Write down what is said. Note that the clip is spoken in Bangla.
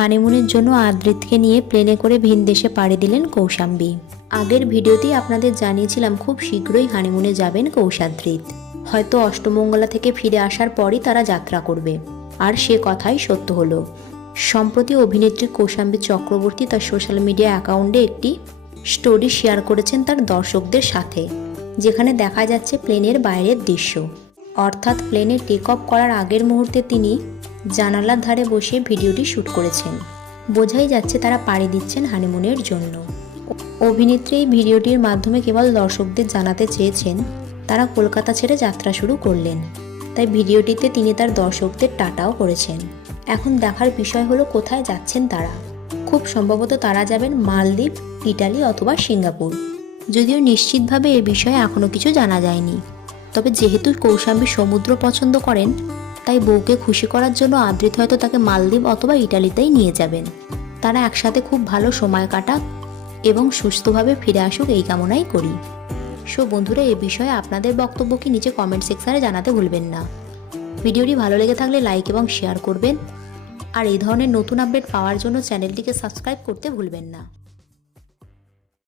হানিমুনের জন্য আদ্রিতকে নিয়ে প্লেনে করে ভিন দেশে পাড়ি দিলেন কৌশাম্বী। আগের ভিডিওতেই আপনাদের জানিয়েছিলাম খুব শীঘ্রই হানিমুনে যাবেন কৌশাদ্রিত। হয়তো অষ্টমঙ্গলা থেকে ফিরে আসার পরই তারা যাত্রা করবে, আর সে কথাই সত্য হলো। সম্প্রতি অভিনেত্রী কৌশাম্বী চক্রবর্তী তার সোশ্যাল মিডিয়া অ্যাকাউন্টে একটি স্টোরি শেয়ার করেছেন তার দর্শকদের সাথে, যেখানে দেখা যাচ্ছে প্লেনের বাইরের দৃশ্য। অর্থাৎ প্লেনে টেক অফ করার আগের মুহূর্তে তিনি জানালার ধারে বসে ভিডিওটি শ্যুট করেছেন। বোঝাই যাচ্ছে তারা পাড়ি দিচ্ছেন হানিমুনের জন্য। অভিনেত্রী এই ভিডিওটির মাধ্যমে কেবল দর্শকদের জানাতে চেয়েছেন তারা কলকাতা ছেড়ে যাত্রা শুরু করলেন। তাই ভিডিওটিতে তিনি তার দর্শকদের টাটাও করেছেন। এখন দেখার বিষয় হলো কোথায় যাচ্ছেন তারা। খুব সম্ভবত তারা যাবেন মালদ্বীপ, ইটালি অথবা সিঙ্গাপুর। যদিও নিশ্চিতভাবে এ বিষয়ে এখনও কিছু জানা যায়নি। তবে যেহেতু কৌশাম্বী সমুদ্র পছন্দ করেন, তাই বউকে খুশি করার জন্য আদ্রিত হয়তো তাকে মালদ্বীপ অথবা ইটালিতেই নিয়ে যাবেন। তারা একসাথে খুব ভালো সময় কাটাক এবং সুস্থভাবে ফিরে আসুক, এই কামনাই করি। সো বন্ধুরা, এ বিষয়ে আপনাদের বক্তব্য কি নিচে কমেন্ট সেকশানে জানাতে ভুলবেন না। ভিডিওটি ভালো লেগে থাকলে লাইক এবং শেয়ার করবেন, আর এই ধরনের নতুন আপডেট পাওয়ার জন্য চ্যানেলটিকে সাবস্ক্রাইব করতে ভুলবেন না।